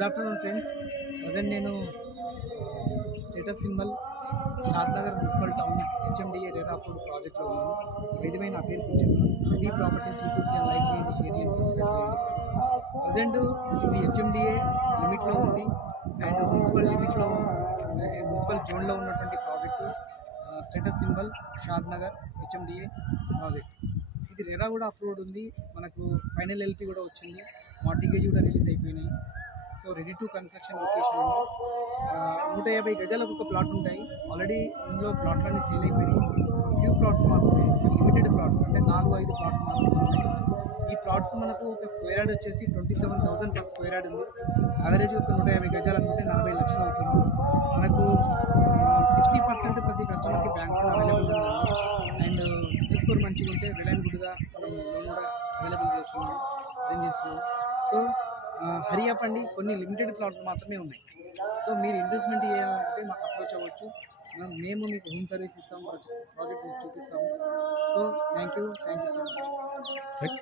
Good afternoon friends. Present నేను Status Symbol Shadnagar municipal town HMDA రేరాపూర్ ప్రాజెక్ట్లో ఉన్నాను. విధమైన నా పేరు కూర్చున్నాను. మీ ప్రాపర్టీస్ యూట్యూబ్ ఛానల్ లైక్ చేయండి, షేర్ చేయండి, సబ్స్క్రైబ్ చేయండి. ప్రజెంట్ ఇది హెచ్ఎండిఏ లిమిట్లో ఉంది అండ్ మున్సిపల్ లిమిట్లో మున్సిపల్ జోన్లో ఉన్నటువంటి project Status Symbol Shadnagar HMDA project. ఇది రెరా కూడా అప్రూవ్డ్ ఉంది. మనకు ఫైనల్ ఎల్పీ కూడా వచ్చింది, మార్టిగేజ్ కూడా రిలీజ్ అయిపోయినాయి. So ready to construction location ఉంది. 150 గజాలకు ఒక ప్లాట్ ఉంటాయి. ఆల్రెడీ ఇందులో ప్లాట్లన్నీ సేల్ అయిపోయినాయి. ఫ్యూ ప్లాట్స్ మాత్రమే, లిమిటెడ్ ప్లాట్స్ అంటే 4-5 ప్లాట్స్ మాత్రమే ఉన్నాయి. ఈ ప్లాట్స్ మనకు ఒక స్క్వేర్ యార్డ్ వచ్చేసి 27,000 పర్ స్క్వేర్ యార్డ్ ఉంది. యావరేజ్ ఒక 150 గజాలు అనుకుంటే 40 లక్షలు అవుతుంది. మనకు 60% ప్రతి కస్టమర్కి బ్యాంక్ అవైలబుల్ ఉందండి. అండ్ సిబిల్ స్కోర్ మంచిగా ఉంటే వెల్ అండ్ గుడ్గా మనం లోన్ కూడా అవైలబుల్ చేస్తున్నాం, అరేంజ్ చేస్తున్నాం. సో హరి అప్ అండి, కొన్ని లిమిటెడ్ ప్లాట్స్ మాత్రమే ఉన్నాయి. సో మీరు ఇన్వెస్ట్మెంట్ చేయాలంటే మాకు అప్రోచ్ అవ్వచ్చు. మేము మీకు హోమ్ సర్వీస్ ఇస్తాము, ప్రాజెక్ట్ మీకు చూపిస్తాము. So thank you so much.